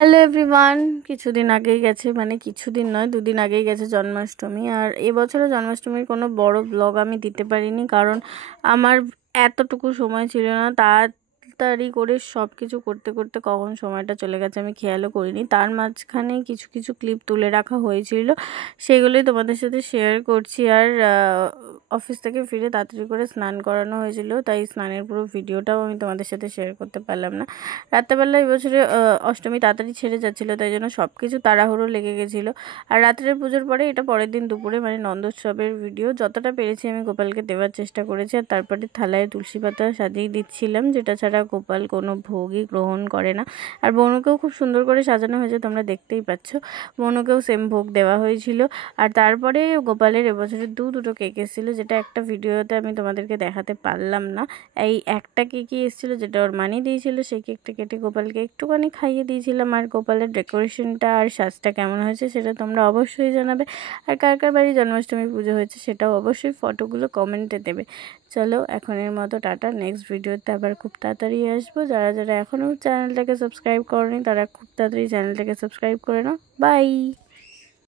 Hello everyone, কিছুদিন আগেই গেছে, মানে কিছুদিন নয়, দুদিন আগেই গেছে জন্মাষ্টমী। আর এবছরে জন্মাষ্টমীর কোনো বড় ব্লগ আমি দিতে পারিনি, কারণ আমার এতটুকু সময় ছিল না। তাড়াতাড়ি করে সব কিছু করতে করতে কখন সময়টা চলে গেছে আমি খেয়ালও করিনি। তার মাঝখানে কিছু কিছু ক্লিপ তুলে রাখা হয়েছিল, সেগুলোই তোমাদের সাথে শেয়ার করছি। আর অফিস থেকে ফিরে তাড়াতাড়ি করে স্নান করানো হয়েছিল, তাই স্নানের পুরো ভিডিওটাও আমি তোমাদের সাথে শেয়ার করতে পারলাম না। রাত্রেবেলা এবছরে অষ্টমী তাড়াতাড়ি ছেড়ে যাচ্ছিলো, তাই জন্য সব কিছু তাড়াহুড়ো লেগে গেছিলো। আর রাত্রের পুজোর পরে এটা পরের দিন দুপুরে, মানে নন্দোৎসবের ভিডিও যতটা পেরেছি আমি গোপালকে দেওয়ার চেষ্টা করেছি। আর তারপরে থালায় তুলসী পাতা সাজিয়ে দিচ্ছিলাম, যেটা ছাড়া গোপাল কোনো ভোগই গ্রহণ করে না। আর বনুকেও খুব সুন্দর করে সাজানো হয়েছে, তোমরা দেখতেই পাচ্ছ। বনুকেও সেম ভোগ দেওয়া হয়েছিল। আর তারপরে গোপালের এবছরের দুটো কেক এসেছিলো, যেটা একটা ভিডিওতে আমি তোমাদেরকে দেখাতে পারলাম না। এই একটা কেকই এসেছিলো, যেটা ওর মানি দিয়েছিল, সেই কেকটা কেটে গোপালকে একটুখানি খাইয়ে দিয়েছিলাম। আর গোপালের ডেকোরেশনটা আর সাজটা কেমন হয়েছে সেটা তোমরা অবশ্যই জানাবে। আর কার কার বাড়ি জন্মাষ্টমী পুজো হয়েছে সেটাও অবশ্যই ফটোগুলো কমেন্টে দেবে। চলো এখনের মতো টাটা, নেক্সট ভিডিওতে আবার খুব তাড়াতাড়ি আসবো। যারা যারা এখনও চ্যানেলটাকে সাবস্ক্রাইব করনি তারা খুব তাড়াতাড়ি চ্যানেলটাকে সাবস্ক্রাইব করে নাও। বাই।